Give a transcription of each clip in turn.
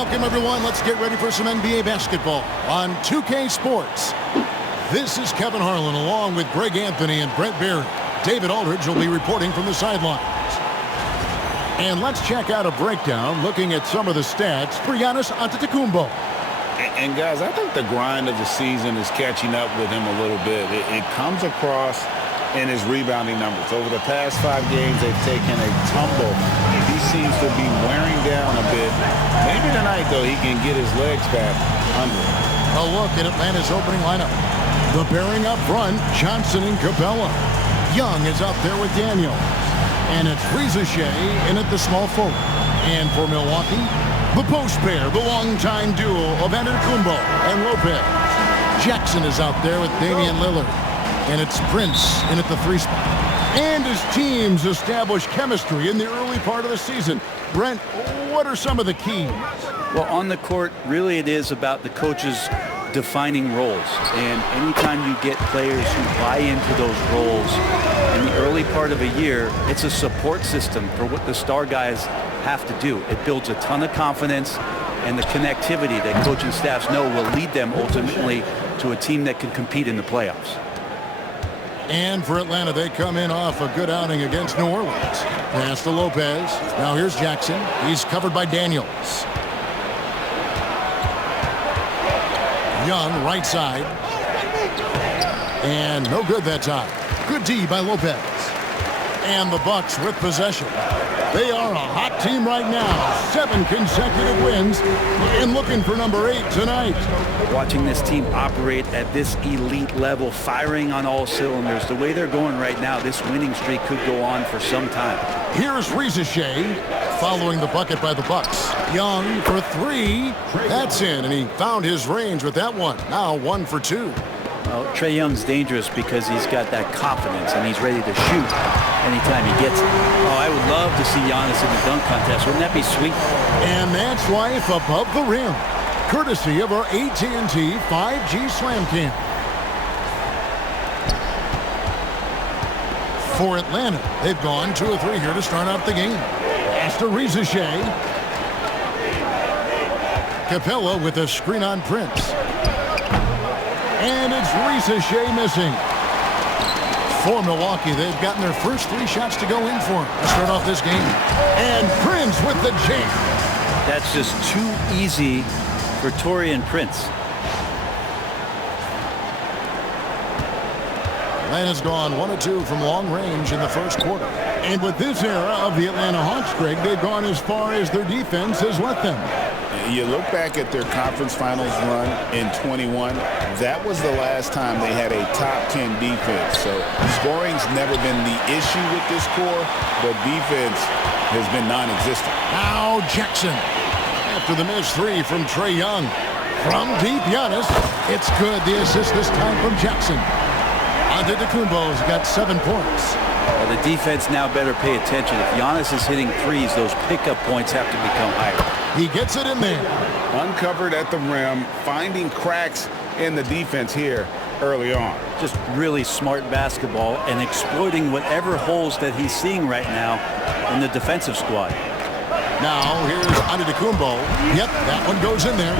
Welcome, everyone. Let's get ready for some NBA basketball on 2K Sports. This is Kevin Harlan along with Greg Anthony and Brent Barry. David Aldridge will be reporting from the sidelines. And let's check out a breakdown looking at some of the stats for Giannis Antetokounmpo. And guys, I think the grind of the season is catching up with him a little bit. It comes across in his rebounding numbers. Over the past 5 games, they've taken a tumble. He seems to be wearing down a bit. Maybe tonight, though, he can get his legs back under it. A look at Atlanta's opening lineup. The pairing up front, Johnson and Capella. Young is up there with Daniels. And it's Shea in at the small forward. And for Milwaukee, the post pair, the longtime duo of Antetokounmpo and Lopez. Jackson is out there with Damian Lillard. And it's Prince in at the 3 spot. And his teams establish chemistry in the early part of the season. Brent, what are some of the keys? Well, on the court, really it is about the coaches defining roles. And anytime you get players who buy into those roles in the early part of a year, it's a support system for what the star guys have to do. It builds a ton of confidence, and the connectivity that coaching staffs know will lead them ultimately to a team that can compete in the playoffs. And for Atlanta, they come in off a good outing against New Orleans. Pass to Lopez. Now here's Jackson. He's covered by Daniels. Young, right side. And no good that time. Good D by Lopez. And the Bucks with possession. They are a hot team right now. 7 consecutive wins and looking for number 8 tonight. Watching this team operate at this elite level, firing on all cylinders, the way they're going right now, this winning streak could go on for some time. Here's Shea following the bucket by the Bucks. Young for 3. That's in, and he found his range with that one. Now 1 for 2. Well, Trae Young's dangerous because he's got that confidence and he's ready to shoot anytime he gets it. Oh, I would love to see Giannis in the dunk contest. Wouldn't that be sweet? And that's life above the rim, courtesy of our AT&T 5G Slam Cam. For Atlanta, they've gone 2 of 3 here to start out the game. After Shea. Capella with a screen on Prince. And it's Shea missing. For Milwaukee, they've gotten their first 3 shots to go in for him to start off this game. And Prince with the jam. That's just too easy for Taurean Prince. Atlanta's gone 1 of 2 from long range in the first quarter. And with this era of the Atlanta Hawks, Greg, they've gone as far as their defense has let them. You look back at their conference finals run in 21, that was the last time they had a top 10 defense. So scoring's never been the issue with this core, but defense has been non-existent. Now Jackson after the missed 3 from Trae Young. From deep, Giannis. It's good. The assist this time from Jackson. Antetokounmpo's got 7 points. Well, the defense now better pay attention. If Giannis is hitting threes, those pickup points have to become higher. He gets it in there. Uncovered at the rim, finding cracks in the defense here early on. Just really smart basketball and exploiting whatever holes that he's seeing right now in the defensive squad. Now here's Antetokounmpo. Yep, that one goes in there.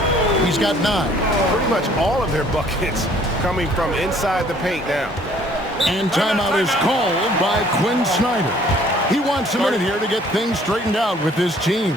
He's got 9. Pretty much all of their buckets coming from inside the paint now. And timeout is called by Quinn Snyder. He wants a minute here to get things straightened out with his team.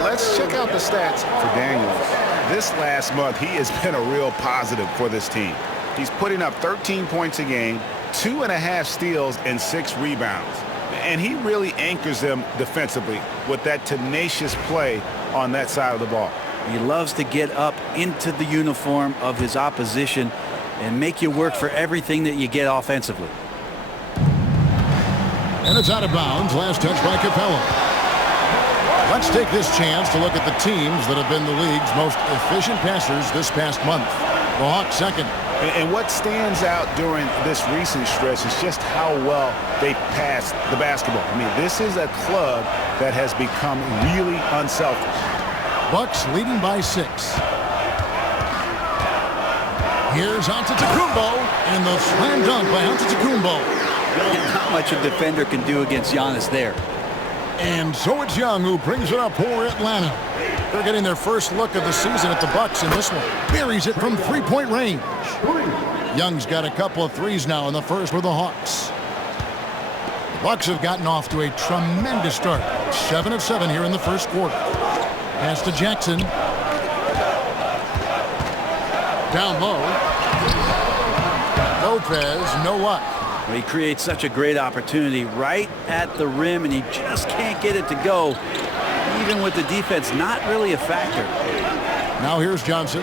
Let's check out the stats for Daniels. This last month, he has been a real positive for this team. He's putting up 13 points a game, 2.5 steals, and 6 rebounds. And he really anchors them defensively with that tenacious play on that side of the ball. He loves to get up into the uniform of his opposition and make you work for everything that you get offensively. And it's out of bounds. Last touch by Capella. Let's take this chance to look at the teams that have been the league's most efficient passers this past month. The Hawks second, And what stands out during this recent stretch is just how well they passed the basketball. I mean, this is a club that has become really unselfish. Bucks leading by 6. Here's Antetokounmpo, and the slam dunk by Antetokounmpo. Not much a defender can do against Giannis there. And so it's Young who brings it up for Atlanta. They're getting their first look of the season at the Bucks in this one. Buries it from three-point range. Young's got a couple of threes now in the first for the Hawks. The Bucks have gotten off to a tremendous start. 7 of 7 here in the first quarter. Pass to Jackson. Down low. Lopez, no luck. Well, he creates such a great opportunity right at the rim, and he just can't get it to go. Even with the defense not really a factor. Now here's Johnson.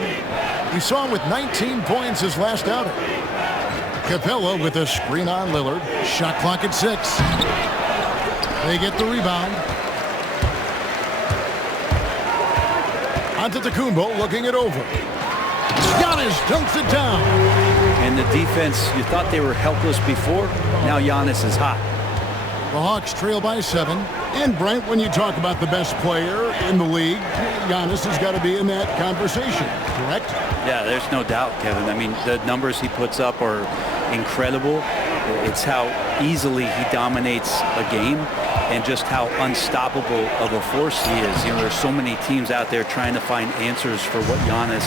We saw him with 19 points his last outing. Capella with a screen on Lillard. Shot clock at 6. They get the rebound. Antetokounmpo looking it over. Giannis dunks it down. And the defense, you thought they were helpless before. Now Giannis is hot. The Hawks trail by 7. And Brent, when you talk about the best player in the league, Giannis has got to be in that conversation, correct? Yeah, there's no doubt, Kevin. I mean, the numbers he puts up are incredible. It's how easily he dominates a game and just how unstoppable of a force he is. You know, there's so many teams out there trying to find answers for what Giannis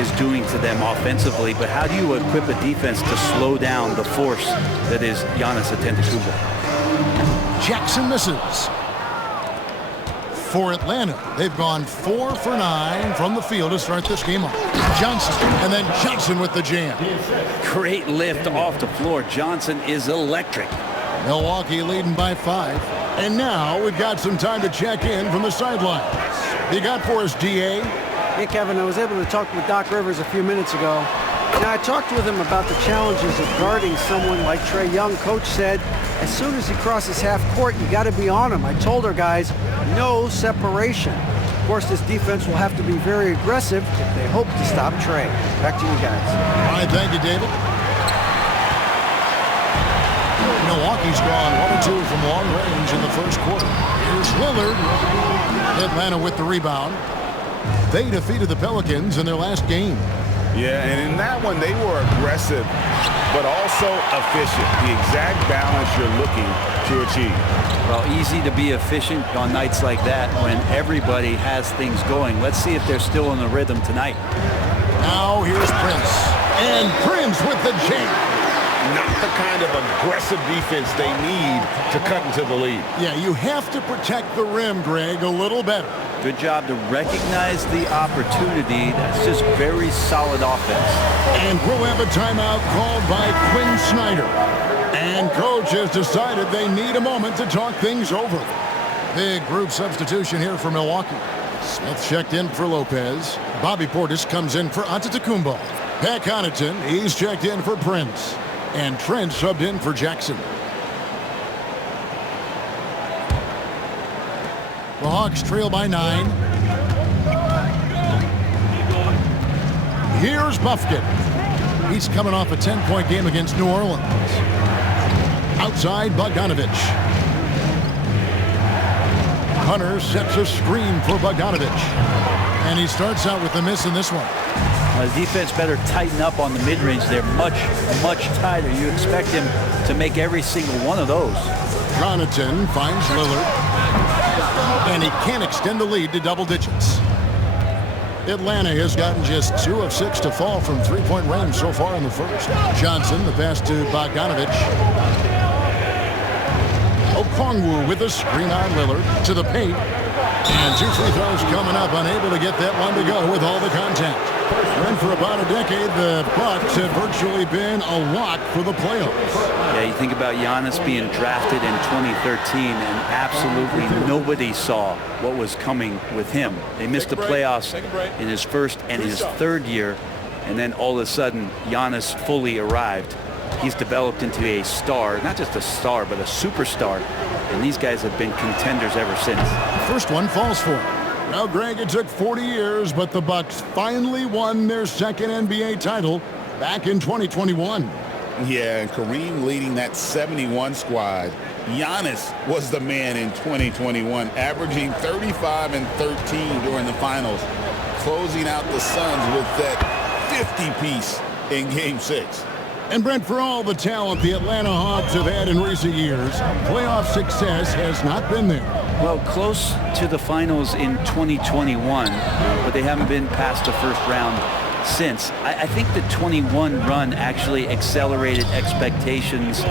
is doing to them offensively, but how do you equip a defense to slow down the force that is Giannis Antetokounmpo? Jackson misses. For Atlanta, they've gone 4 for 9 from the field to start this game off. Johnson, and then Johnson with the jam. Great lift off the floor. Johnson is electric. Milwaukee leading by 5. And now we've got some time to check in from the sidelines. You got for us, DA? Hey, Kevin, I was able to talk with Doc Rivers a few minutes ago. Now, I talked with him about the challenges of guarding someone like Trae Young. Coach said, as soon as he crosses half court, you got to be on him. I told our guys, no separation. Of course, this defense will have to be very aggressive if they hope to stop Trae. Back to you guys. All right, thank you, David. Milwaukee's gone 1 or 2 from long range in the first quarter. Here's Lillard. Atlanta with the rebound. They defeated the Pelicans in their last game. Yeah, and in that one, they were aggressive, but also efficient. The exact balance you're looking to achieve. Well, easy to be efficient on nights like that when everybody has things going. Let's see if they're still in the rhythm tonight. Now here's Prince. And Prince with the jam. Not the kind of aggressive defense they need to cut into the lead. Yeah, you have to protect the rim, Greg, a little better. Good job to recognize the opportunity. That's just very solid offense. And we'll have a timeout called by Quinn Snyder. And coach has decided they need a moment to talk things over. Big group substitution here for Milwaukee. Smith checked in for Lopez. Bobby Portis comes in for Antetokounmpo. Pat Connaughton, he's checked in for Prince. And Trent subbed in for Jackson. The Hawks trail by 9. Here's Buffkin. He's coming off a 10-point game against New Orleans. Outside, Bogdanovich. Hunter sets a screen for Bogdanovich. And he starts out with a miss in this one. The defense better tighten up on the mid-range. They're much, much tighter. You expect him to make every single one of those. Connaughton finds Lillard. And he can't extend the lead to double digits. Atlanta has gotten just 2 of 6 to fall from three-point range so far in the first. Johnson, the pass to Bogdanovich. Okongwu with a screen on Lillard to the paint. And 2 free throws coming up, unable to get that one to go with all the contact. And for about a decade, the Bucks have virtually been a lock for the playoffs. Yeah, you think about Giannis being drafted in 2013, and absolutely nobody saw what was coming with him. They missed the playoffs in his first and his third year, and then all of a sudden, Giannis fully arrived. He's developed into a star, not just a star, but a superstar, and these guys have been contenders ever since. First one falls for him. Well, Greg, it took 40 years, but the Bucks finally won their second NBA title back in 2021. Yeah, and Kareem leading that 71 squad. Giannis was the man in 2021, averaging 35 and 13 during the finals, closing out the Suns with that 50-piece in Game 6. And Brent, for all the talent the Atlanta Hawks have had in recent years, playoff success has not been there. Well, close to the finals in 2021, but they haven't been past the first round since. I think the 21 run actually accelerated expectations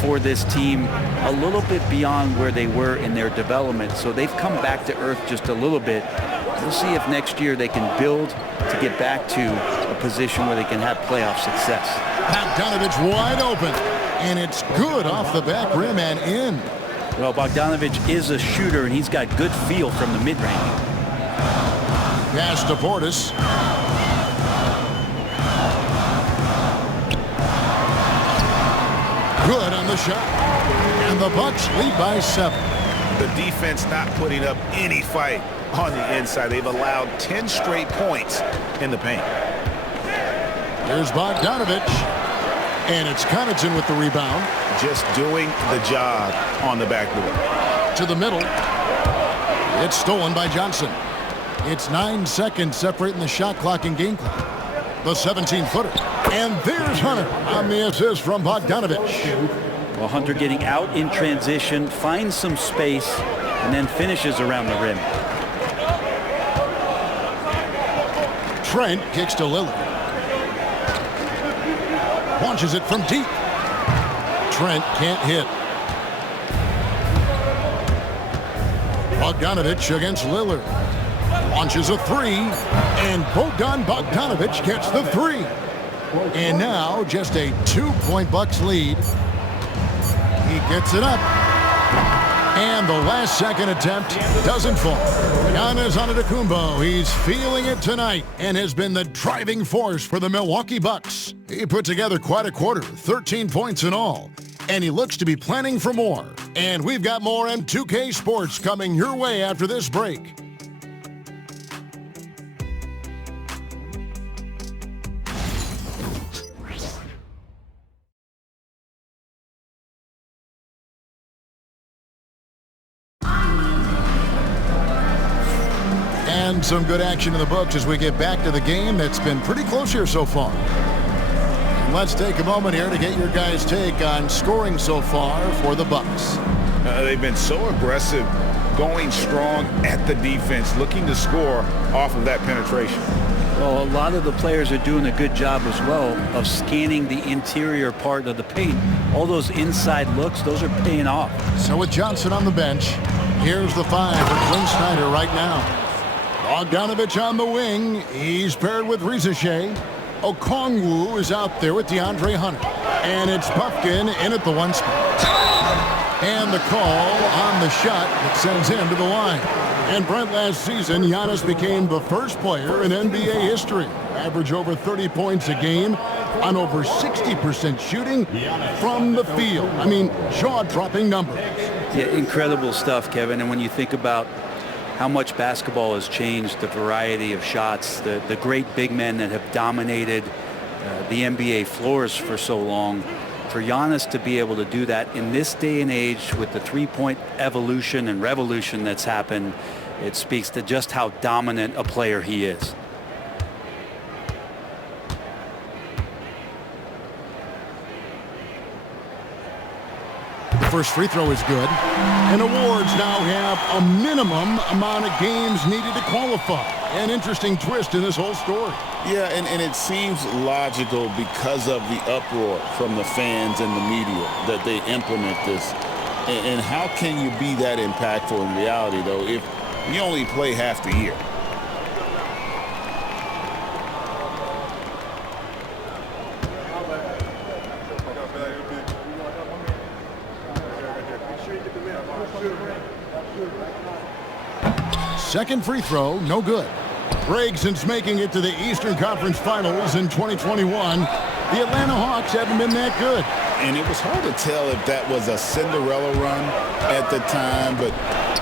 for this team a little bit beyond where they were in their development. So they've come back to earth just a little bit. We'll see if next year they can build to get back to a position where they can have playoff success. Bogdanovich wide open, and it's good off the back rim and in. Well, Bogdanovich is a shooter, and he's got good feel from the mid-range. Pass to Portis. Good on the shot. And the Bucks lead by 7. The defense not putting up any fight on the inside. They've allowed 10 straight points in the paint. Here's Bogdanovich. And it's Connaughton with the rebound. Just doing the job on the backboard. To the middle. It's stolen by Johnson. It's 9 seconds separating the shot clock and game clock. The 17-footer. And there's Hunter on the assist from Bogdanovich. Well, Hunter getting out in transition, finds some space, and then finishes around the rim. Trent kicks to Lillard. Launches it from deep. Trent can't hit. Bogdanovich against Lillard. Launches a 3, and Bogdan Bogdanovich gets the 3. And now just a 2-point Bucks lead. He gets it up. And the last second attempt doesn't fall. Giannis Antetokounmpo, he's feeling it tonight and has been the driving force for the Milwaukee Bucks. He put together quite a quarter, 13 points in all. And he looks to be planning for more. And we've got more M2K Sports coming your way after this break. And some good action in the books as we get back to the game that's been pretty close here so far. And let's take a moment here to get your guys' take on scoring so far for the Bucks. They've been so aggressive, going strong at the defense, looking to score off of that penetration. Well, a lot of the players are doing a good job as well of scanning the interior part of the paint. All those inside looks, those are paying off. So with Johnson on the bench, here's the 5 for Quinn Snyder right now. Bogdanovich on the wing. He's paired with Rizashea. Okongwu is out there with DeAndre Hunter. And it's Puffkin in at the 1 spot. And the call on the shot that sends him to the line. And Brent, last season, Giannis became the first player in NBA history. Average over 30 points a game on over 60% shooting from the field. I mean, jaw-dropping numbers. Yeah, incredible stuff, Kevin. And when you think about how much basketball has changed, the variety of shots, the great big men that have dominated the NBA floors for so long, for Giannis to be able to do that in this day and age with the three-point evolution and revolution that's happened, it speaks to just how dominant a player he is. The first free throw is good. And awards now have a minimum amount of games needed to qualify. An interesting twist in this whole story. Yeah, and it seems logical because of the uproar from the fans and the media that they implement this. And how can you be that impactful in reality, though, if you only play half the year? Second free throw, no good. Greg, since making it to the Eastern Conference Finals in 2021, the Atlanta Hawks haven't been that good. And it was hard to tell if that was a Cinderella run at the time, but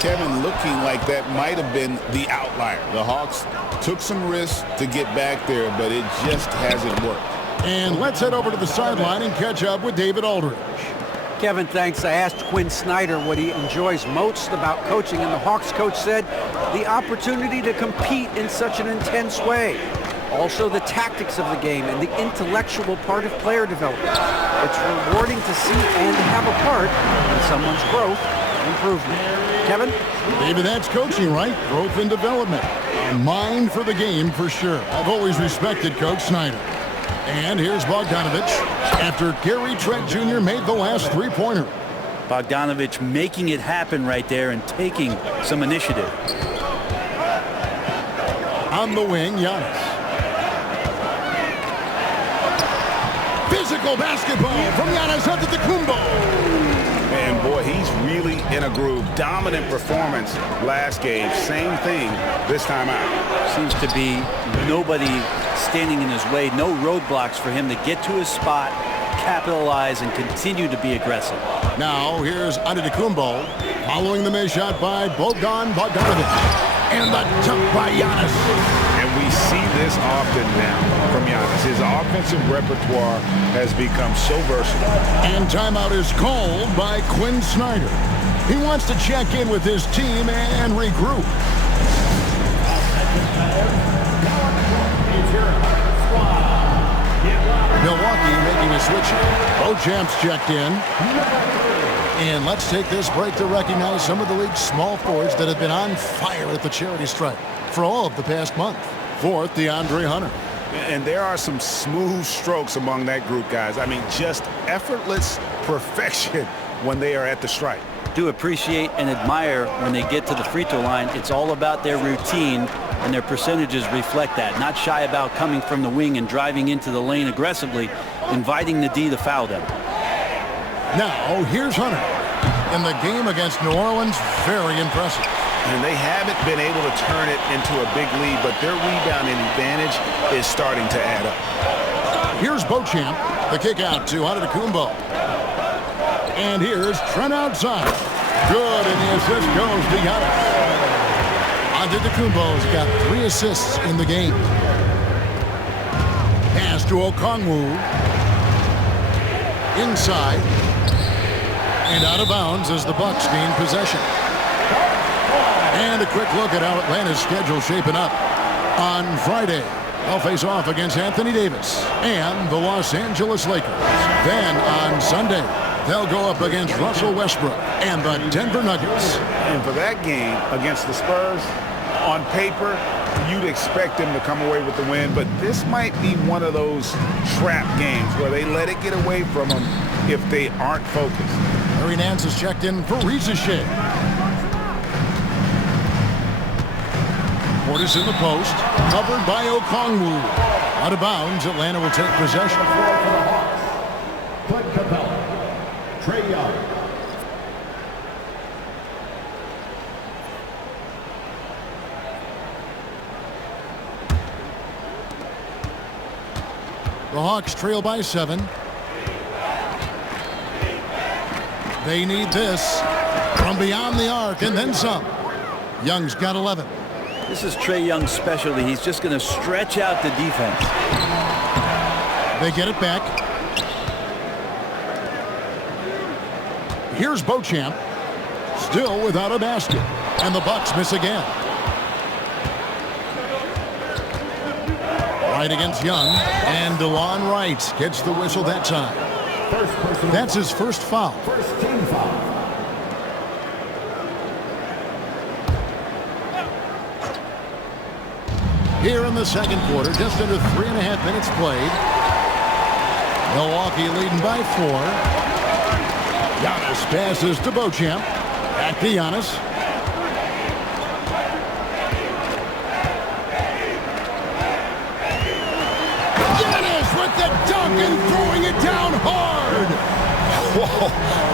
Kevin, looking like that might have been the outlier. The Hawks took some risks to get back there, but it just hasn't worked. And let's head over to the sideline and catch up with David Aldridge. Kevin, thanks. I asked Quinn Snyder what he enjoys most about coaching, and the Hawks coach said the opportunity to compete in such an intense way. Also the tactics of the game and the intellectual part of player development. It's rewarding to see and have a part in someone's growth and improvement. Kevin? Maybe that's coaching, right? Growth and development. A mind for the game for sure. I've always respected Coach Snyder. And here's Bogdanovich after Gary Trent Jr. made the last three-pointer. Bogdanovich making it happen right there and taking some initiative. On the wing, Giannis. Physical basketball from Giannis Antetokounmpo. And boy, he's really in a groove. Dominant performance last game. Same thing this time out. Seems to be nobody standing in his way. No roadblocks for him to get to his spot, capitalize, and continue to be aggressive. Now here's Antetokounmpo following the missed shot by Bogdanovich. And the jump by Giannis. And we see this often now from Giannis. His offensive repertoire has become so versatile. And timeout is called by Quinn Snyder. He wants to check in with his team and regroup. Milwaukee making a switch. Beauchamp's checked in. And let's take this break to recognize some of the league's small forwards that have been on fire at the charity stripe for all of the past month. Fourth, DeAndre Hunter. And there are some smooth strokes among that group, guys. I mean, just effortless perfection when they are at the stripe. Do appreciate and admire when they get to the free throw line. It's all about their routine, and their percentages reflect that. Not shy about coming from the wing and driving into the lane aggressively, inviting the D to foul them. Now, here's Hunter. In the game against New Orleans, very impressive. And they haven't been able to turn it into a big lead, but their rebounding advantage is starting to add up. Here's Beauchamp. The kick out to Antetokounmpo. And here's Trent outside. Good, and the assist goes to Giannis. Antetokounmpo's got 3 assists in the game. Pass to Okongwu. Inside. And out of bounds as the Bucks gain possession. And a quick look at how Atlanta's schedule shaping up. On Friday, they'll face off against Anthony Davis and the Los Angeles Lakers. Then on Sunday, they'll go up against Russell Westbrook and the Denver Nuggets. And for that game against the Spurs, on paper, you'd expect them to come away with the win, but this might be one of those trap games where they let it get away from them if they aren't focused. Larry Nance is checked in for Rizachet. Portis in the post, covered by Okongwu. Out of bounds, Atlanta will take possession. Clint Capella, Trae Young. The Hawks trail by 7. They need this from beyond the arc and then some. Young's got 11. This is Trae Young's specialty. He's just going to stretch out the defense. They get it back. Here's Beauchamp, still without a basket, and the Bucks miss again. Right against Young, and DeLon Wright gets the whistle that time. That's his first foul. First team foul. Here in the second quarter, just under 3.5 minutes played. Milwaukee leading by 4. Giannis passes to Beauchamp. Back to Giannis. Giannis with the dunk and throwing it down hard. Whoa,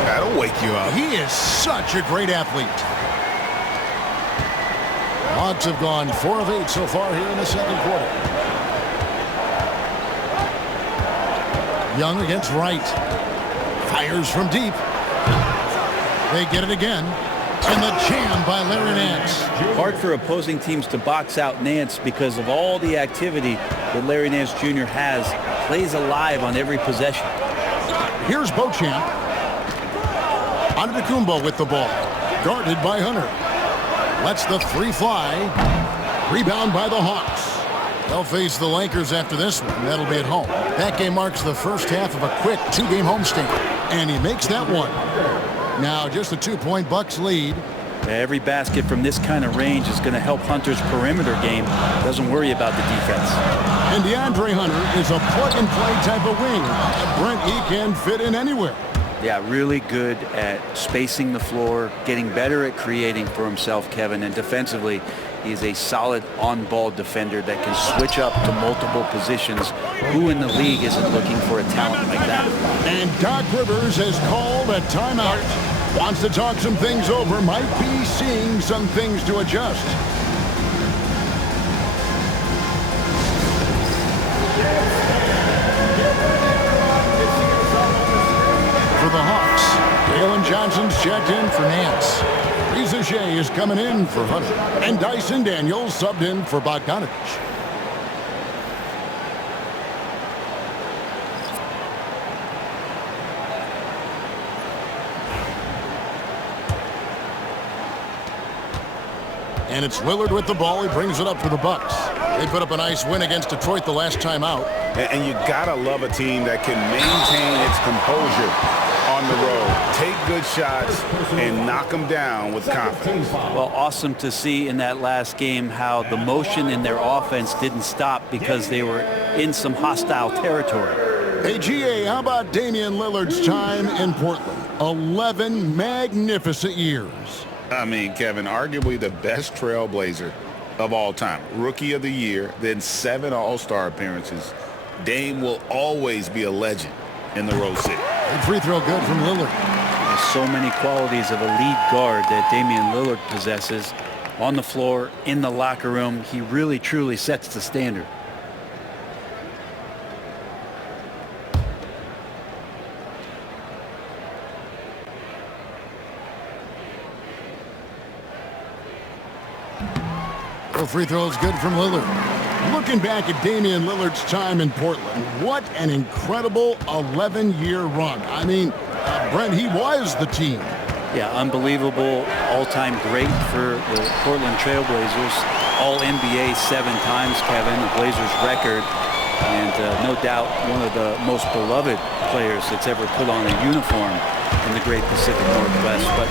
that'll wake you up. He is such a great athlete. Hawks have gone 4 of 8 so far here in the second quarter. Young against Wright. Fires from deep. They get it again. And the jam by Larry Nance. Hard for opposing teams to box out Nance because of all the activity that Larry Nance Jr. has plays alive on every possession. Here's Beauchamp. Antetokounmpo with the ball. Guarded by Hunter. Lets the three fly. Rebound by the Hawks. They'll face the Lakers after this one. That'll be at home. That game marks the first half of a quick 2-game homestand. And he makes that one. Now just a 2-point Bucks lead. Every basket from this kind of range is going to help Hunter's perimeter game. Doesn't worry about the defense. And DeAndre Hunter is a plug-and-play type of wing. Brent, he can fit in anywhere. Yeah, really good at spacing the floor, getting better at creating for himself, Kevin. And defensively, he's a solid on-ball defender that can switch up to multiple positions. Who in the league isn't looking for a talent like that? And Doc Rivers has called a timeout. Wants to talk some things over. Might be seeing some things to adjust. For the Hawks, Jalen Johnson's checked in for Nance. Reza Shea is coming in for Hunter. And Dyson Daniels subbed in for Bogdanovich. And it's Lillard with the ball. He brings it up for the Bucks. They put up a nice win against Detroit the last time out. And you gotta love a team that can maintain its composure on the road. Take good shots and knock them down with confidence. Well, awesome to see in that last game how the motion in their offense didn't stop because they were in some hostile territory. Hey, GA, how about Damian Lillard's time in Portland? 11 magnificent years. I mean, Kevin, arguably the best trailblazer of all time. Rookie of the year, then 7 All-Star appearances. Dame will always be a legend in the Rose City. Good free throw good from Lillard. There's so many qualities of a lead guard that Damian Lillard possesses. On the floor, in the locker room, he really, truly sets the standard. Free throw is good from Lillard. Looking back at Damian Lillard's time in Portland, what an incredible 11-year run. I mean, Brent, he was the team. Yeah, unbelievable all-time great for the Portland Trailblazers. All-NBA 7 times, Kevin, the Blazers record. And no doubt one of the most beloved players that's ever put on a uniform in the great Pacific Northwest. But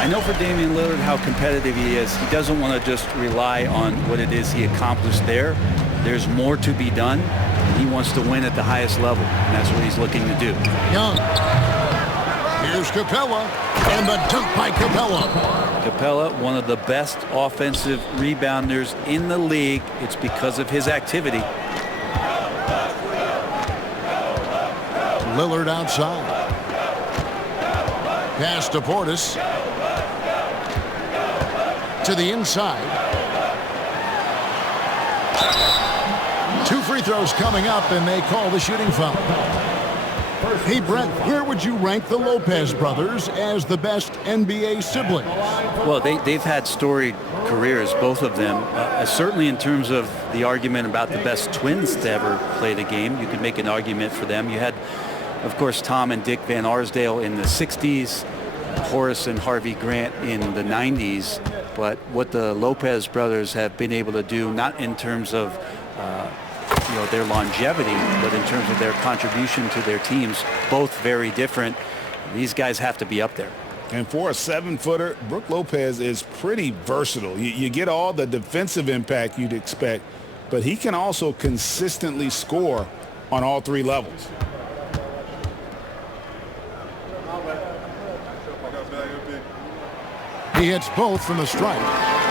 I know for Damian Lillard how competitive he is. He doesn't want to just rely on what it is he accomplished there. There's more to be done. He wants to win at the highest level, and that's what he's looking to do. Young. Here's Capella, and the dunk by Capella. Capella, one of the best offensive rebounders in the league. It's because of his activity. Lillard outside. Pass to Portis. To the inside. 2 free throws coming up, and they call the shooting foul. Hey, Brent, where would you rank the Lopez brothers as the best NBA siblings? Well, they've had storied careers, both of them. Certainly in terms of the argument about the best twins to ever play the game, you could make an argument for them. You had, of course, Tom and Dick Van Arsdale in the 60s, Horace and Harvey Grant in the 90s. But what the Lopez brothers have been able to do, not in terms of their longevity, but in terms of their contribution to their teams, both very different. These guys have to be up there. And for a 7-footer, Brook Lopez is pretty versatile. You get all the defensive impact you'd expect, but he can also consistently score on all 3 levels. He hits both from the stripe.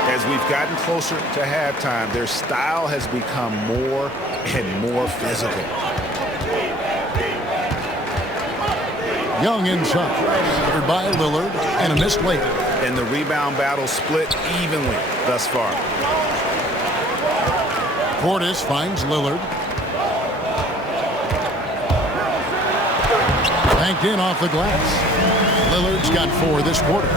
As we've gotten closer to halftime, their style has become more and more physical. Young inside, covered by Lillard, and a missed layup. And the rebound battle split evenly thus far. Portis finds Lillard. Banked in off the glass. Lillard's got 4 this quarter.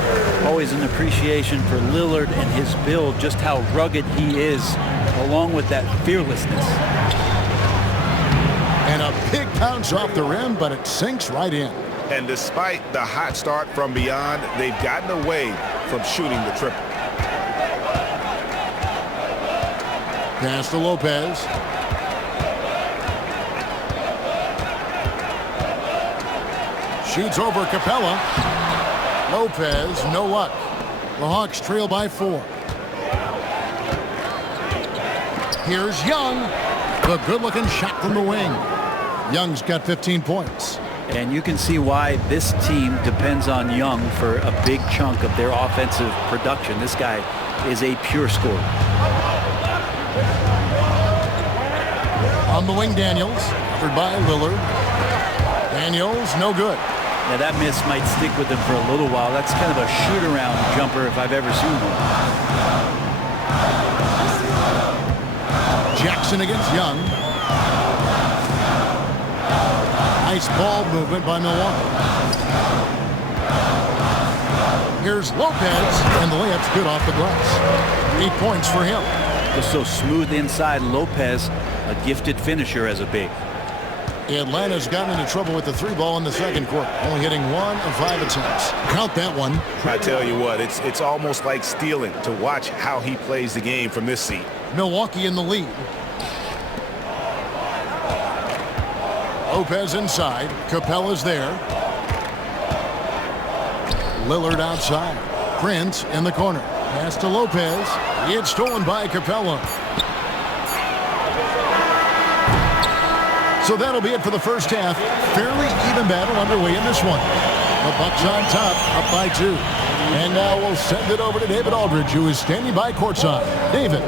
Always an appreciation for Lillard and his build, just how rugged he is, along with that fearlessness. And a big bounce off the rim, but it sinks right in. And despite the hot start from beyond, they've gotten away from shooting the triple. Pass to Lopez. Shoots over Capella. Lopez, no luck. The Hawks trail by 4. Here's Young. The good-looking shot from the wing. Young's got 15 points. And you can see why this team depends on Young for a big chunk of their offensive production. This guy is a pure scorer. On the wing, Daniels. Covered by Lillard. Daniels, no good. Now that miss might stick with him for a little while. That's kind of a shoot-around jumper if I've ever seen one. Jackson against Young. Nice ball movement by Milwaukee. Here's Lopez, and the layup's good off the glass. 8 points for him. Just so smooth inside. Lopez, a gifted finisher as a big. Atlanta's gotten into trouble with the 3-ball in the second quarter, only hitting 1 of 5 attempts. Count that one. I tell you what, it's almost like stealing to watch how he plays the game from this seat. Milwaukee in the lead. Lopez inside. Capella's there. Lillard outside. Prince in the corner. Pass to Lopez. It's stolen by Capella. So that'll be it for the first half. Fairly even battle underway in this one. The Bucks on top, up by 2. And now we'll send it over to David Aldridge, who is standing by courtside. David.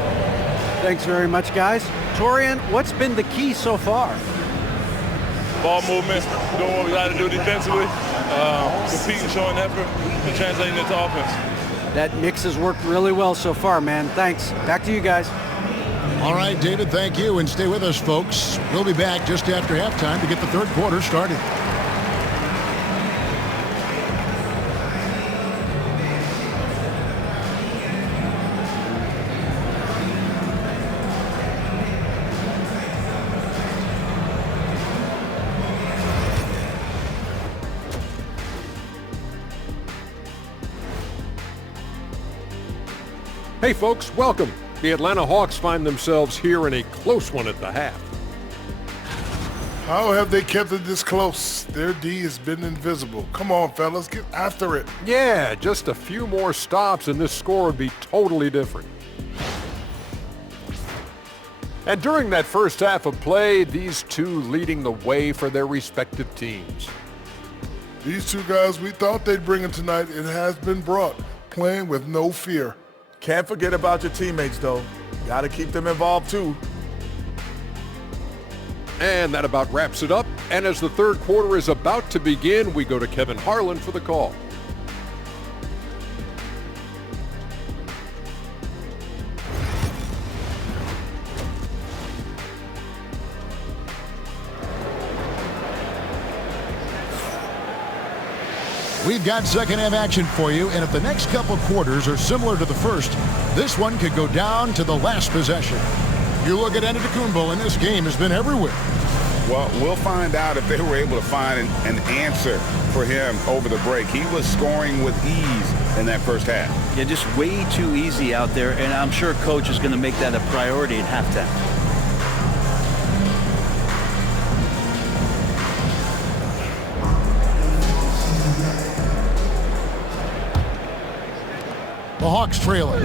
Thanks very much, guys. Torian, what's been the key so far? Ball movement, doing what we got to do defensively, competing, showing effort, and translating into offense. That mix has worked really well so far, man. Thanks. Back to you guys. All right, David, thank you. And stay with us, folks. We'll be back just after halftime to get the third quarter started. Hey folks, welcome. The Atlanta Hawks find themselves here in a close one at the half. How have they kept it this close? Their D has been invisible. Come on, fellas, get after it. Yeah, just a few more stops and this score would be totally different. And during that first half of play, these two leading the way for their respective teams. These two guys we thought they'd bring in tonight, it has been brought, playing with no fear. Can't forget about your teammates, though. Got to keep them involved, too. And that about wraps it up. And as the third quarter is about to begin, we go to Kevin Harlan for the call. We've got second half action for you, and if the next couple quarters are similar to the first, this one could go down to the last possession. You look at Antetokounmpo, and this game has been everywhere. Well, we'll find out if they were able to find an answer for him over the break. He was scoring with ease in that first half. Yeah, just way too easy out there, and I'm sure coach is going to make that a priority at halftime. The Hawks trailer.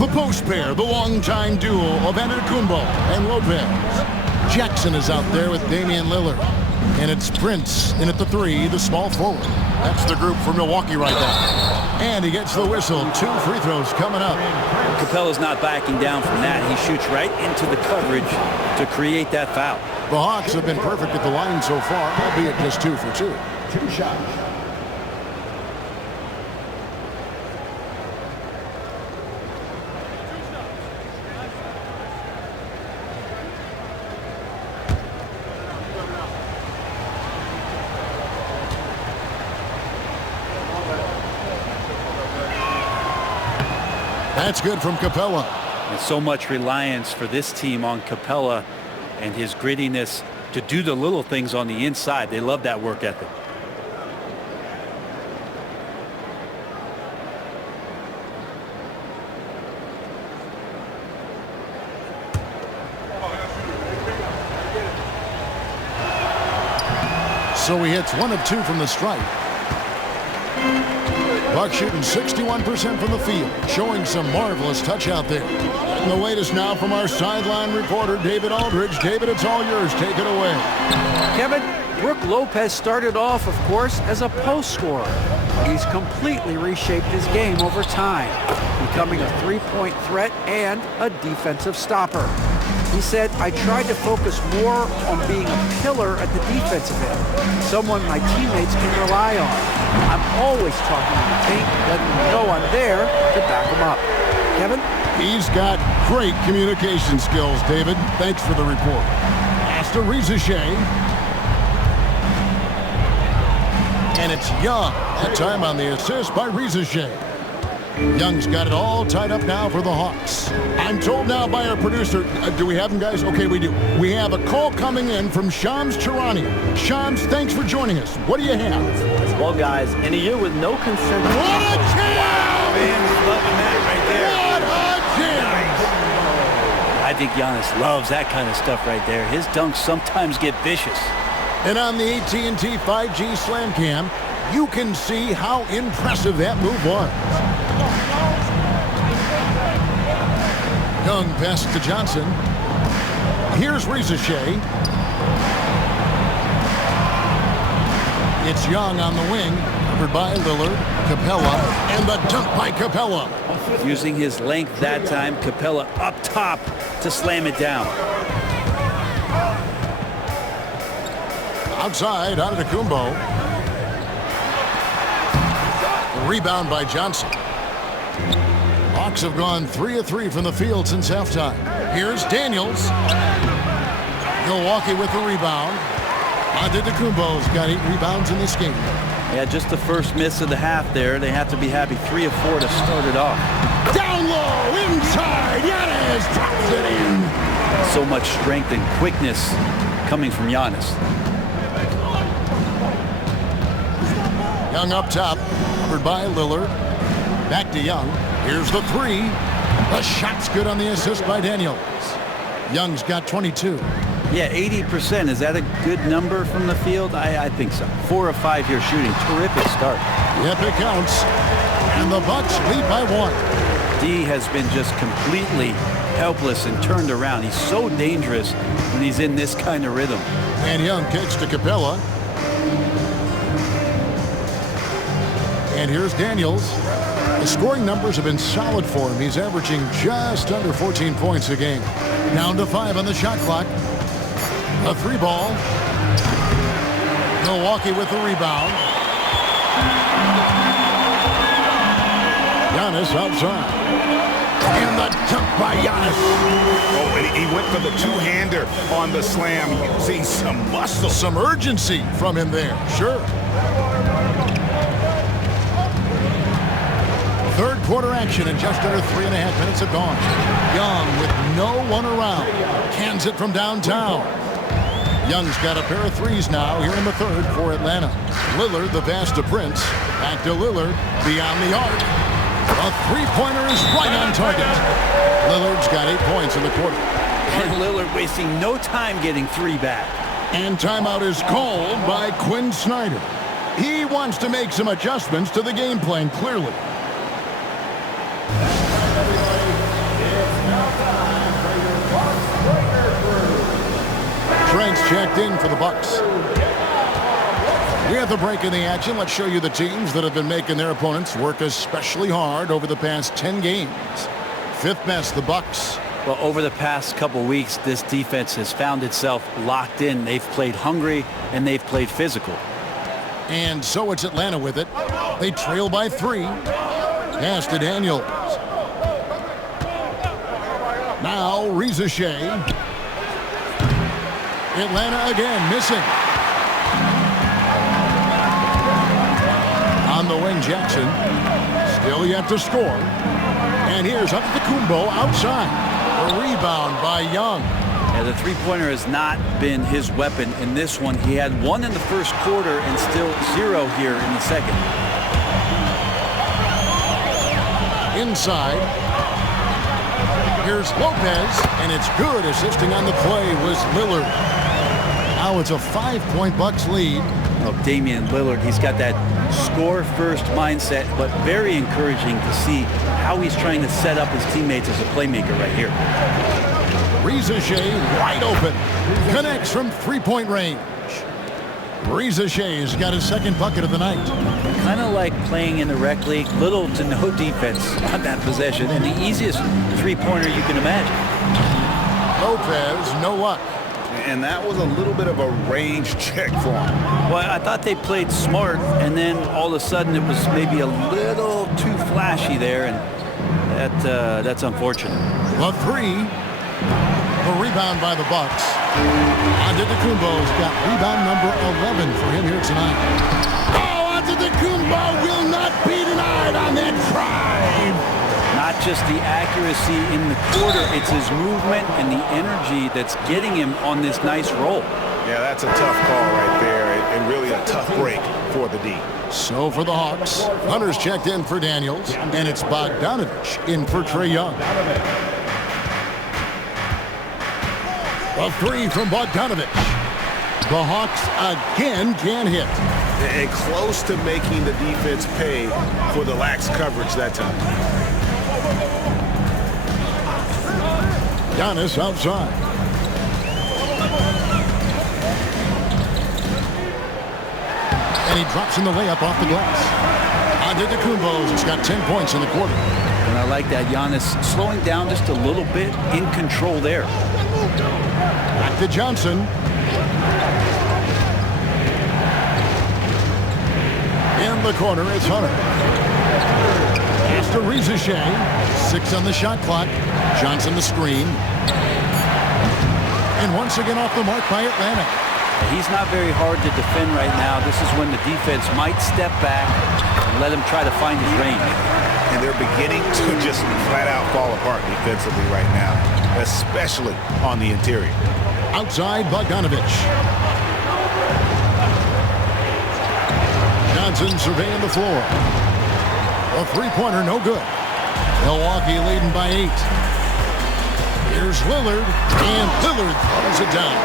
The post pair, the longtime duo of Antetokounmpo and Lopez. Jackson is out there with Damian Lillard. And it's Prince in at the 3, the small forward. That's the group for Milwaukee right now. And he gets the whistle. 2 free throws coming up. Capella's not backing down from that. He shoots right into the coverage to create that foul. The Hawks have been perfect at the line so far, albeit just 2 for 2. 2 shots. That's good from Capella. And so much reliance for this team on Capella and his grittiness to do the little things on the inside. They love that work ethic. So he hits 1 of 2 from the stripe. Buck shooting 61% from the field, showing some marvelous touch out there. And the latest now from our sideline reporter, David Aldridge. David, it's all yours. Take it away. Kevin, Brook Lopez started off, of course, as a post scorer. He's completely reshaped his game over time, becoming a three-point threat and a defensive stopper. He said, I tried to focus more on being a pillar at the defensive end, someone my teammates can rely on. I'm always talking to the paint, letting them know I'm there to back them up. Kevin? He's got great communication skills, David. Thanks for the report. Asta Rizashea. And it's Young. That time on the assist by Rizashea. Young's got it all tied up now for the Hawks. I'm told now by our producer, do we have him, guys? Okay, we do. We have a call coming in from Shams Charania. Shams, thanks for joining us. What do you have? Well, guys, in a year with no consent. What a jam! Fans loving that right there. What a jam! I think Giannis loves that kind of stuff right there. His dunks sometimes get vicious. And on the AT&T 5G Slam Cam, you can see how impressive that move was. Young pass to Johnson. Here's Rizashea. It's Young on the wing, covered by Lillard, Capella, and the dunk by Capella. Using his length that time, Capella up top to slam it down. Outside, Antetokounmpo. Rebound by Johnson. Hawks have gone 3 of 3 from the field since halftime. Here's Daniels. Milwaukee with the rebound. Antetokounmpo's got 8 rebounds in this game. Yeah, just the first miss of the half there. They have to be happy. 3 of 4 to start it off. Down low, inside, Giannis drops it in. So much strength and quickness coming from Giannis. Young up top, covered by Lillard. Back to Young. Here's the 3. The shot's good on the assist by Daniels. Young's got 22. Yeah, 80%. Is that a good number from the field? I think so. 4 of 5 here shooting. Terrific start. Yep, it counts. And the Bucks lead by 1. D has been just completely helpless and turned around. He's so dangerous when he's in this kind of rhythm. And Young kicks to Capella. And here's Daniels. The scoring numbers have been solid for him. He's averaging just under 14 points a game. Down to 5 on the shot clock. A 3 ball. Milwaukee with the rebound. Giannis outside. And the dunk by Giannis. Oh, and he went for the two-hander on the slam, using some muscle. Some urgency from him there. Sure. Third quarter action and just under 3.5 minutes have gone. Young with no one around. Cans it from downtown. Young's got a pair of 3s now here in the third for Atlanta. Lillard, the pass to Prince. Back to Lillard, beyond the arc. A three-pointer is right on target. Lillard's got 8 points in the quarter. And Lillard wasting no time getting 3 back. And timeout is called by Quinn Snyder. He wants to make some adjustments to the game plan, clearly. Trae's checked in for the Bucks. We have the break in the action. Let's show you the teams that have been making their opponents work especially hard over the past 10 games. 5th best, the Bucks. Well, over the past couple weeks, this defense has found itself locked in. They've played hungry and they've played physical. And so it's Atlanta with it. They trail by 3. Pass to Daniels. Now Rizashea. Atlanta again missing. On the wing, Jackson. Still yet to score. And here's Antetokounmpo outside. A rebound by Young. Yeah, the three-pointer has not been his weapon in this one. He had one in the first quarter and still 0 here in the second. Inside. Here's Lopez, and it's good. Assisting on the play was Lillard. Now it's a 5-point Bucks lead. Oh, Damian Lillard, he's got that score-first mindset, but very encouraging to see how he's trying to set up his teammates as a playmaker right here. Shea wide open. Connects from three-point range. Shay's got his second bucket of the night. Kind of like playing in the rec league, little to no defense on that possession, and the easiest three-pointer you can imagine. Lopez, no luck. And that was a little bit of a range check for him. Well, I thought they played smart, and then all of a sudden it was maybe a little too flashy there, and that's unfortunate. The three. The rebound by the Bucks. Antetokounmpo's got rebound number 11 for him here tonight. Oh, Antetokounmpo will not be denied on that drive. Not just the accuracy in the quarter, it's his movement and the energy that's getting him on this nice roll. Yeah, that's a tough call right there, and really a tough break for the D. So for the Hawks, Hunter's checked in for Daniels, and it's Bogdanovich in for Trae Young. A three from Bogdanovich. The Hawks again can't hit. And close to making the defense pay for the lax coverage that time. Giannis outside. And he drops in the layup off the glass. Antetokounmpo's got 10 points in the quarter. And I like that Giannis slowing down just a little bit, in control there. Back to Johnson. In the corner, it's Hunter. It's to Shea. 6 on the shot clock. Johnson the screen. And once again off the mark by Atlanta. He's not very hard to defend right now. This is when the defense might step back and let him try to find his range. And they're beginning to just flat out fall apart defensively right now, especially on the interior. Outside, Bogdanovich. Johnson surveying the floor. A three-pointer, no good. Milwaukee leading by 8. Here's Lillard, and Lillard throws it down.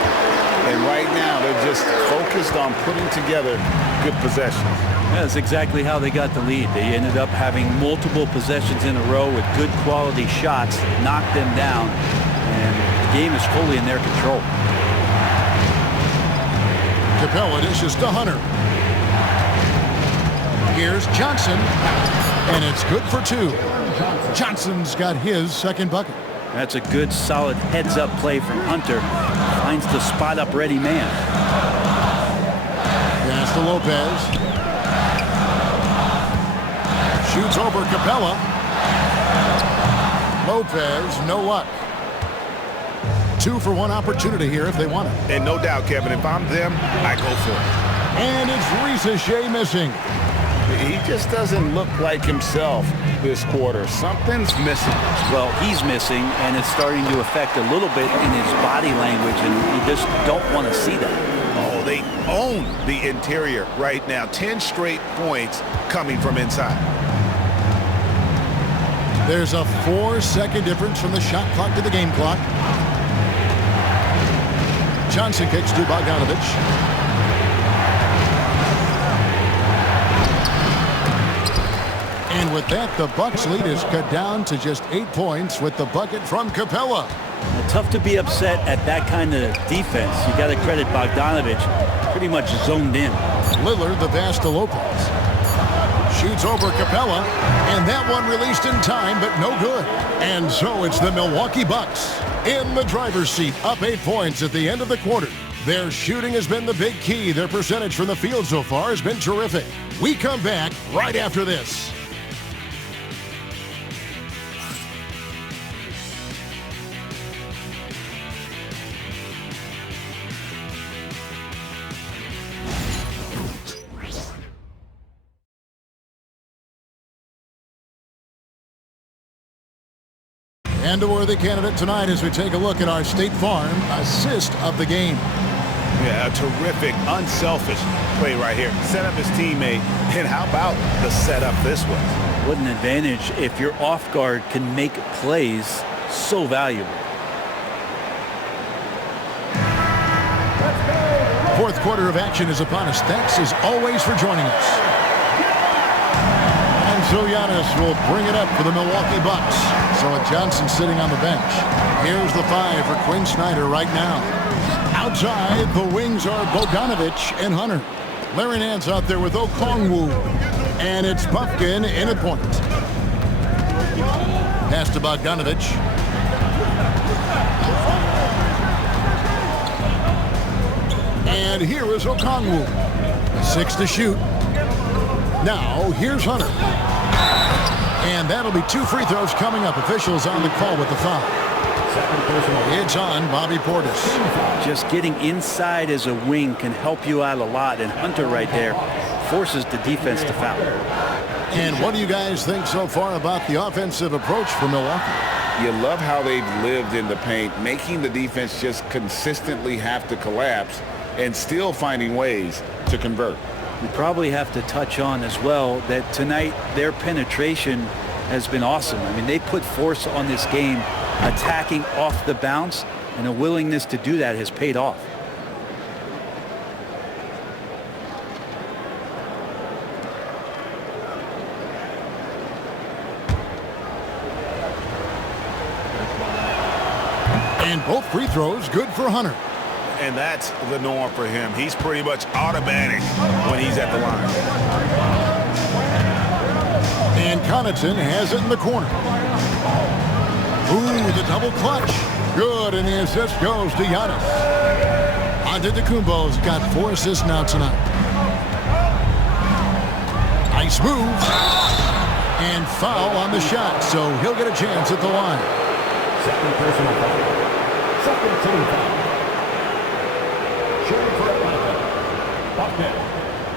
And right now, they're just focused on putting together good possessions. That's exactly how they got the lead. They ended up having multiple possessions in a row with good quality shots, knocked them down, and the game is fully in their control. Capella dishes to Hunter. Here's Johnson, and it's good for 2. Johnson's got his second bucket. That's a good, solid heads-up play from Hunter. Finds the spot-up ready man. Pass to Lopez. Shoots over Capella. Lopez, no luck. 2 for 1 opportunity here if they want it. And no doubt, Kevin, if I'm them, I go for it. And it's Shea missing. He just doesn't look like himself this quarter. Something's missing. Well, he's missing, and it's starting to affect a little bit in his body language, and you just don't want to see that. Oh, they own the interior right now. 10 straight points coming from inside. There's a 4-second difference from the shot clock to the game clock. Johnson kicks to Bogdanovich. And with that, the Bucks lead is cut down to just 8 points with the bucket from Capella. Tough to be upset at that kind of defense. You got to credit Bogdanovich, pretty much zoned in. Lillard, the pass to Lopez. Shoots over Capella, and that one released in time, but no good. And so it's the Milwaukee Bucks in the driver's seat, up 8 points at the end of the quarter. Their shooting has been the big key. Their percentage from the field so far has been terrific. We come back right after this. And a worthy candidate tonight as we take a look at our State Farm assist of the game. Yeah, a terrific, unselfish play right here. Set up his teammate, and how about the setup this way? What an advantage if your off guard can make plays so valuable. Fourth quarter of action is upon us. Thanks as always for joining us. And so Giannis will bring it up for the Milwaukee Bucks. So with Johnson sitting on the bench, here's the 5 for Quinn Snyder right now. Outside, the wings are Bogdanovich and Hunter. Larry Nance out there with Okongwu. And it's Buffkin in at point. Pass to Bogdanovich. And here is Okongwu. 6 to shoot. Now, here's Hunter. And that'll be 2 free throws coming up. Officials on the call with the foul. It's on Bobby Portis. Just getting inside as a wing can help you out a lot. And Hunter right there forces the defense to foul. And what do you guys think so far about the offensive approach for Milwaukee? You love how they've lived in the paint, making the defense just consistently have to collapse and still finding ways to convert. We probably have to touch on as well that tonight their penetration has been awesome. I mean, they put force on this game, attacking off the bounce, and a willingness to do that has paid off. And both free throws good for Hunter. And that's the norm for him. He's pretty much automatic when he's at the line. And Connaughton has it in the corner. Ooh, the double clutch. Good, and the assist goes to Giannis. Antetokounmpo's got 4 assists now tonight. Nice move. And foul on the shot, so he'll get a chance at the line. Second personal foul. Second team foul. Shooting for Atlanta. Buckner.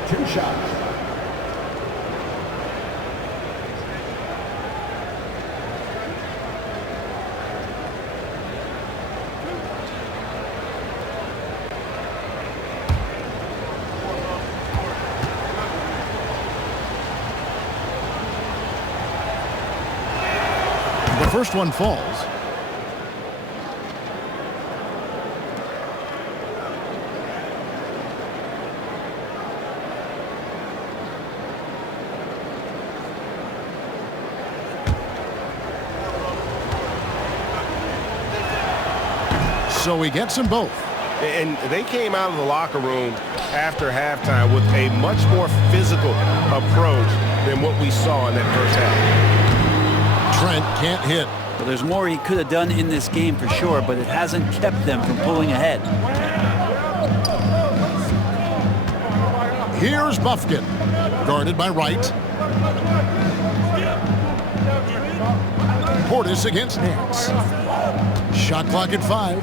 2 shots. The first one falls. So he gets them both. And they came out of the locker room after halftime with a much more physical approach than what we saw in that first half. Trent can't hit. Well, there's more he could have done in this game for sure, but it hasn't kept them from pulling ahead. Here's Buffkin, guarded by Wright. Portis against Nance. Shot clock at 5.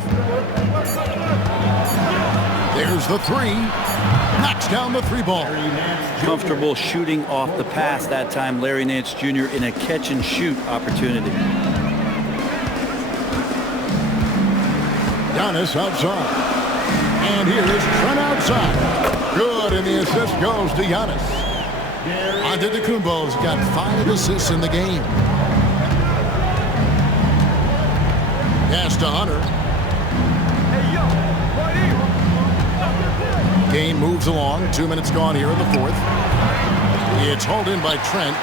There's the 3. Knocks down the 3 ball. Comfortable shooting off the pass that time. Larry Nance Jr. in a catch and shoot opportunity. Giannis outside. And here is Trent outside. Good, and the assist goes to Giannis. Antetokounmpo's got 5 assists in the game. Pass to Hunter. Game moves along. 2 minutes gone here in the 4th. It's hauled in by Trent.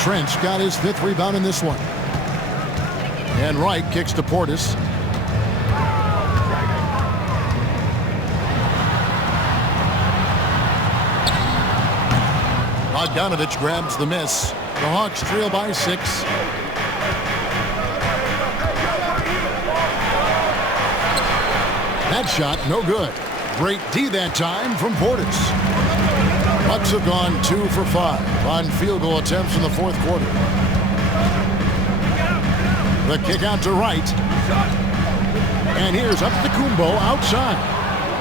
Trent's got his 5th rebound in this one. And Wright kicks to Portis. Bogdanovich grabs the miss. The Hawks trail by 6. That shot, no good. Great D that time from Portis. Bucks have gone 2 for 5 on field goal attempts in the 4th quarter. The kick out to Wright. And here's Antetokounmpo outside.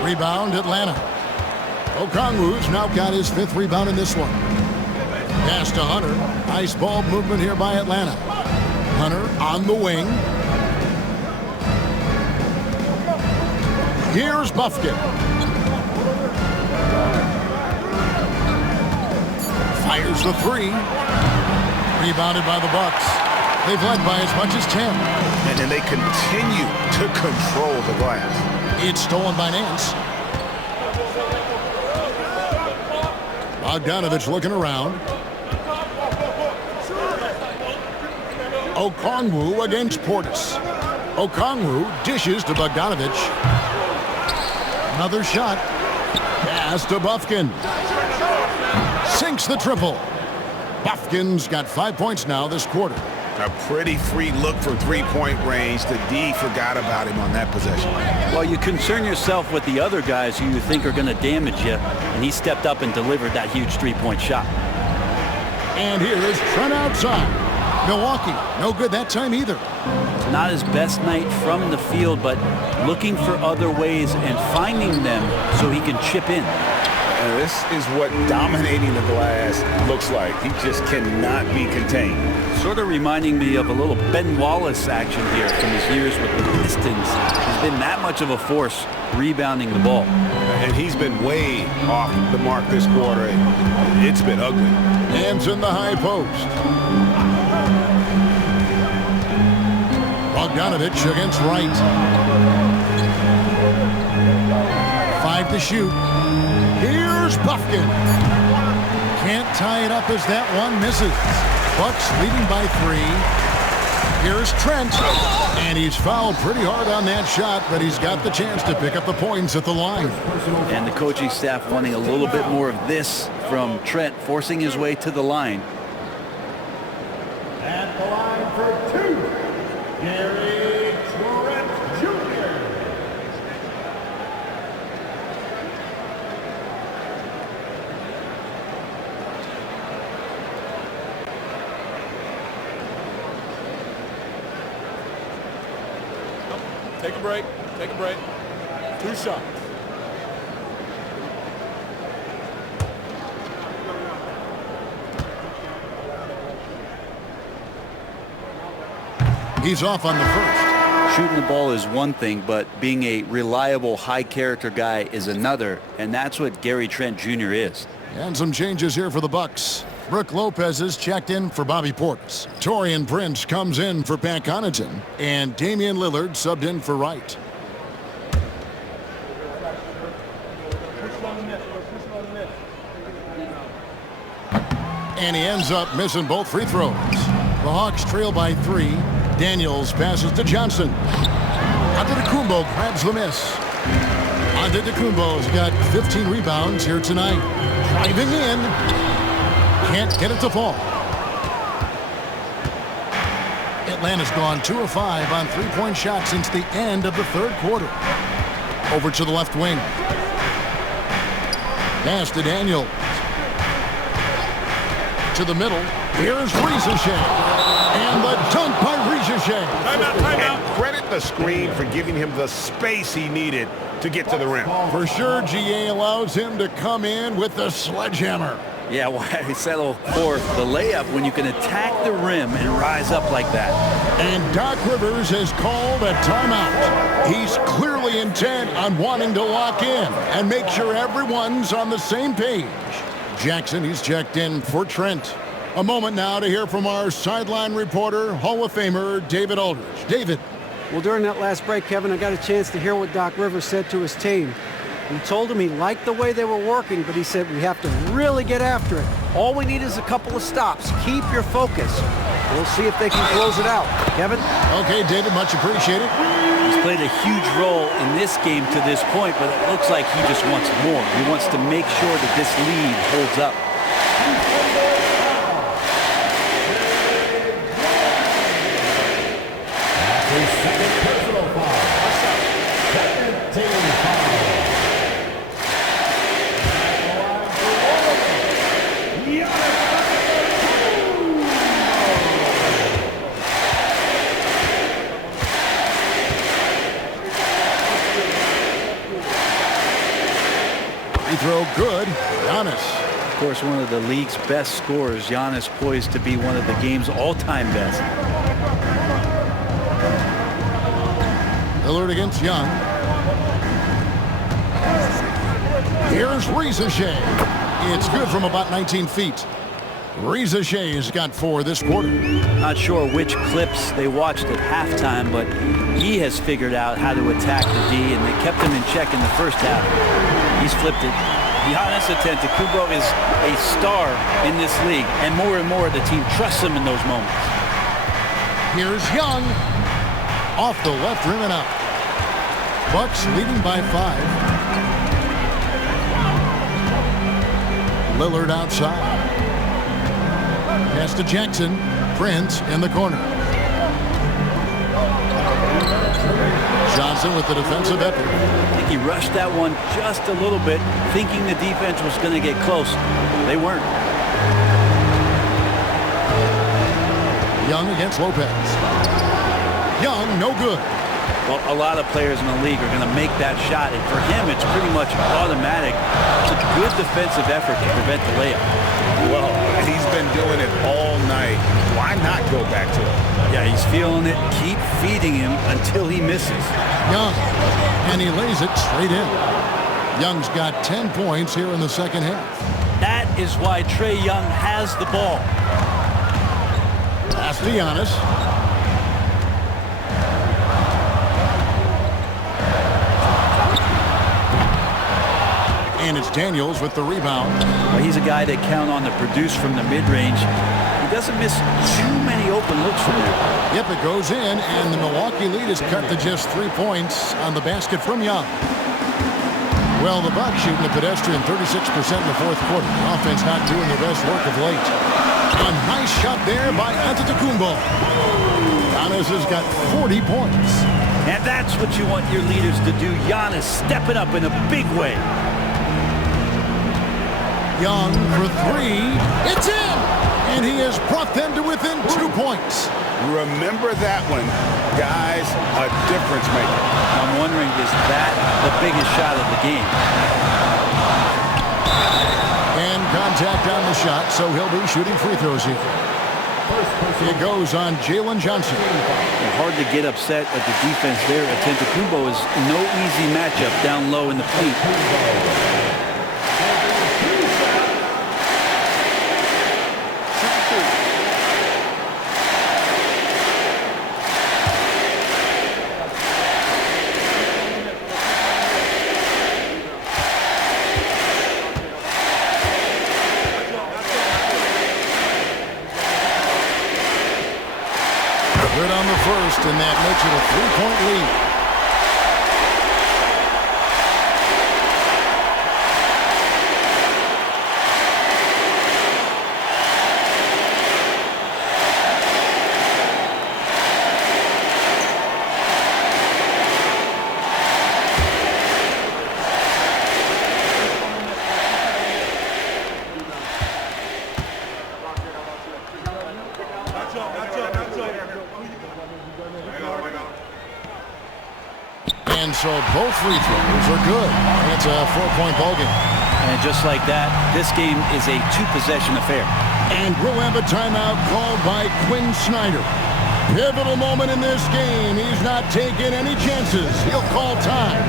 Rebound Atlanta. Okongwu's now got his 5th rebound in this one. Pass to Hunter. Nice ball movement here by Atlanta. Hunter on the wing. Here's Buffkin. Fires the three. Rebounded by the Bucks. They've led by as much as 10. And then they continue to control the glass. It's stolen by Nance. Bogdanovich looking around. Okongwu against Portis. Okongwu dishes to Bogdanovich. Another shot. Pass to Buffkin. Sinks the triple. Buffkin's got 5 points now this quarter. A pretty free look for three-point range. The D forgot about him on that possession. Well, you concern yourself with the other guys who you think are going to damage you, and he stepped up and delivered that huge three-point shot. And here is Trent outside. Milwaukee, no good that time either. Not his best night from the field, but looking for other ways and finding them so he can chip in. And this is what dominating the glass looks like. He just cannot be contained. Sort of reminding me of a little Ben Wallace action here from his years with the Pistons. He's been that much of a force rebounding the ball. And he's been way off the mark this quarter. It's been ugly. Hands in the high post. Bogdanovich against Wright. 5 to shoot. Here's Buffkin. Can't tie it up as that one misses. Bucks leading by 3. Here's Trent. And he's fouled pretty hard on that shot, but he's got the chance to pick up the points at the line. And the coaching staff wanting a little bit more of this from Trent, forcing his way to the line. At the line for 2, Gary Trent Jr. Take a break. Take a break. 2 shots. He's off on the first. Shooting the ball is one thing, but being a reliable, high-character guy is another, and that's what Gary Trent Jr. is. And some changes here for the Bucks. Brook Lopez is checked in for Bobby Portis. Taurean Prince comes in for Pat Connaughton. And Damian Lillard subbed in for Wright. And he ends up missing both free throws. The Hawks trail by 3. Daniels passes to Johnson. Antetokounmpo grabs the miss. Antetokounmpo's got 15 rebounds here tonight. Driving in. Can't get it to fall. Atlanta's gone 2 of 5 on three-point shots since the end of the third quarter. Over to the left wing. Pass to Daniels. To the middle. Here's Ricochet. And the dunk by Ricochet. And credit the screen for giving him the space he needed to get to the rim. For sure, GA allows him to come in with the sledgehammer. Yeah, why settle for the layup when you can attack the rim and rise up like that? And Doc Rivers has called a timeout. He's clearly intent on wanting to lock in and make sure everyone's on the same page. Jackson, he's checked in for Trent. A moment now to hear from our sideline reporter, Hall of Famer David Aldridge. David. Well, during that last break, Kevin, I got a chance to hear what Doc Rivers said to his team. He told him he liked the way they were working, but he said we have to really get after it. All we need is a couple of stops. Keep your focus. We'll see if they can close it out. Kevin? Okay, David, much appreciated. He's played a huge role in this game to this point, but it looks like he just wants more. He wants to make sure that this lead holds up. Throw good. Giannis. Of course, one of the league's best scorers. Giannis poised to be one of the game's all-time best. Lillard against Young. Here's Shea. It's good from about 19 feet. Shea has got 4 this quarter. Not sure which clips they watched at halftime, but he has figured out how to attack the D, and they kept him in check in the first half. He's flipped it. Giannis Antetokounmpo is a star in this league, and more the team trusts him in those moments. Here's Young. Off the left rim and out. Bucks leading by 5. Lillard outside. Pass to Jackson. Prince in the corner. Johnson with the defensive effort. I think he rushed that one just a little bit, thinking the defense was going to get close. They weren't. Young against Lopez. Young, no good. Well, a lot of players in the league are going to make that shot, and for him, it's pretty much automatic. It's a good defensive effort to prevent the layup. Well, he's been doing it all night. Why not go back to it? Yeah, he's feeling it. Keep feeding him until he misses. Young, and he lays it straight in. Young's got 10 points here in the second half. That is why Trae Young has the ball. Pass to Giannis. And it's Daniels with the rebound. Well, he's a guy they count on to produce from the mid-range. He doesn't miss too many open looks from there. Yep, it goes in, and the Milwaukee lead is cut to just 3 points on the basket from Young. Well, the Bucks shooting a pedestrian 36% in the fourth quarter. The offense not doing the best work of late. A nice shot there by Antetokounmpo. Giannis has got 40 points. And that's what you want your leaders to do. Giannis stepping up in a big way. Young for 3. It's in! And he has brought them to within 2 points. Remember that one. Guys, a difference maker. I'm wondering, is that the biggest shot of the game? And contact on the shot, so he'll be shooting free throws here. It goes on Jalen Johnson. Hard to get upset at the defense there. Antetokounmpo is no easy matchup down low in the paint. Good on the first, and that makes it a 3-point lead. And so both free throws are good. It's a 4-point ballgame. And just like that, this game is a 2-possession affair. And we'll have a timeout called by Quinn Snyder. Pivotal moment in this game. He's not taking any chances. He'll call time.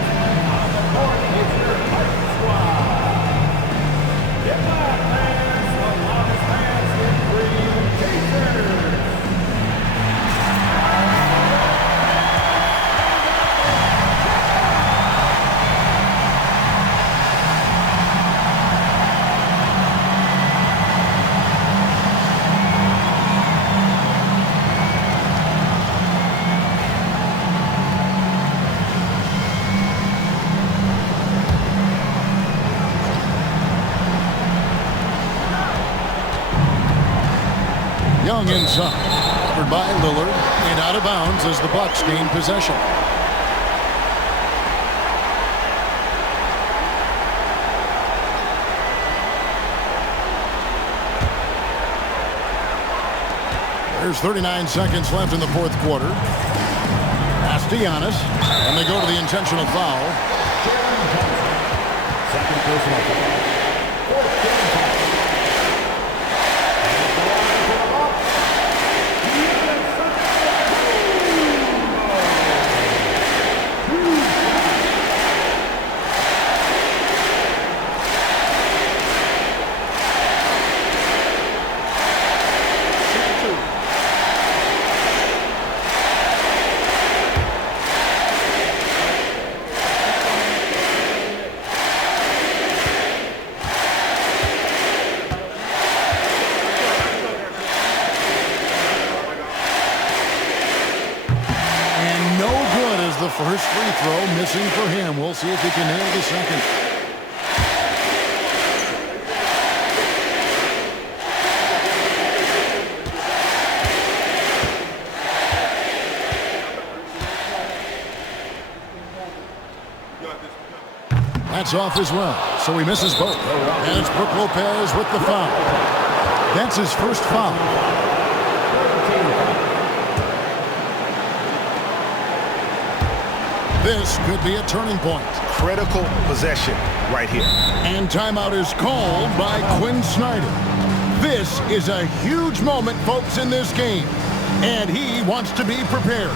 Young inside, covered by Lillard, and out of bounds as the Bucks gain possession. There's 39 seconds left in the fourth quarter. Pass to Giannis, and they go to the intentional foul. Second personal foul. the first free throw, missing for him. We'll see if he can nail the second. That's off as well, so he misses both. And it's Brook Lopez with the foul. That's his first foul. This could be a turning point. Critical possession right here. And timeout is called by Quinn Snyder. This is a huge moment, folks, in this game. And he wants to be prepared.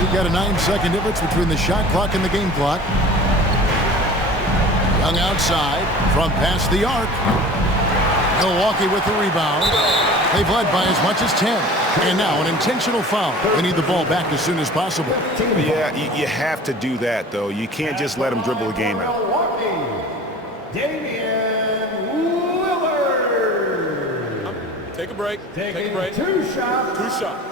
You've got a 9-second difference between the shot clock and the game clock. Young outside from past the arc. Milwaukee with the rebound. They've led by as much as 10. And now an intentional foul. They need the ball back as soon as possible. Yeah, you have to do that, though. You can't just let them dribble the game out. Milwaukee, Damian Lillard. Take a break. Take a break. Two shots. Two shots.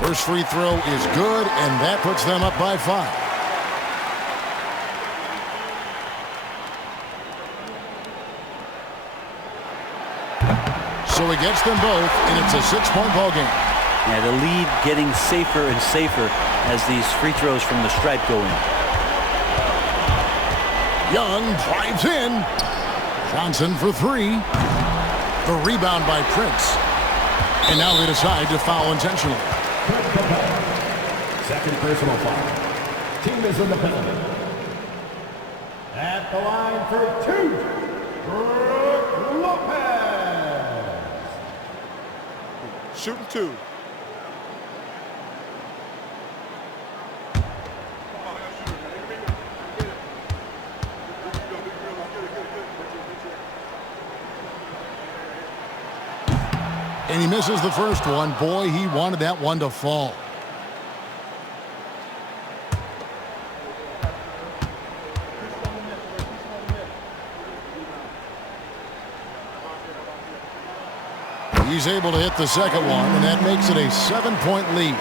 First free throw is good, and that puts them up by 5. So he gets them both, and it's a 6-point ball game. Yeah, the lead getting safer and safer as these free throws from the stripe go in. Young drives in. Johnson for 3. The rebound by Prince. And now they decide to foul intentionally. Second personal foul. Team is in the penalty. At the line for 2, Brook Lopez. Shooting 2. And he misses the first one. Boy, he wanted that one to fall. He's able to hit the second one, and that makes it a 7-point lead.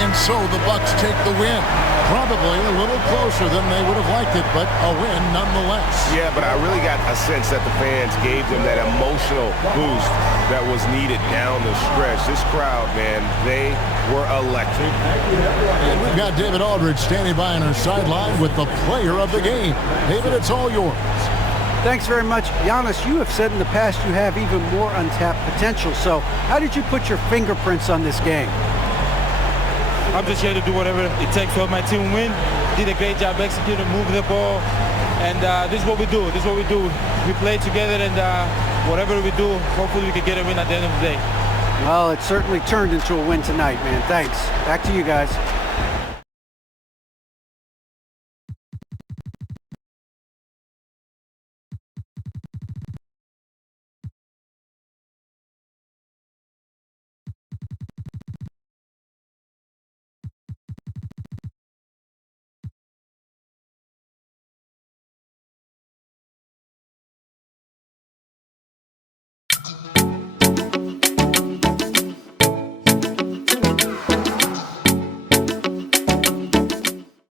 And so the Bucks take the win. Probably a little closer than they would have liked it, but a win nonetheless. Yeah, but I really got a sense that the fans gave them that emotional boost that was needed down the stretch. This crowd, man, they were electric. And we've got David Aldridge standing by on our sideline with the player of the game. David, it's all yours. Thanks very much. Giannis, you have said in the past you have even more untapped potential. So how did you put your fingerprints on this game? I'm just here to do whatever it takes to help my team win. Did a great job executing, moving the ball. And this is what we do. This is what we do. We play together, and whatever we do, hopefully we can get a win at the end of the day. Well, it certainly turned into a win tonight, man. Thanks. Back to you guys.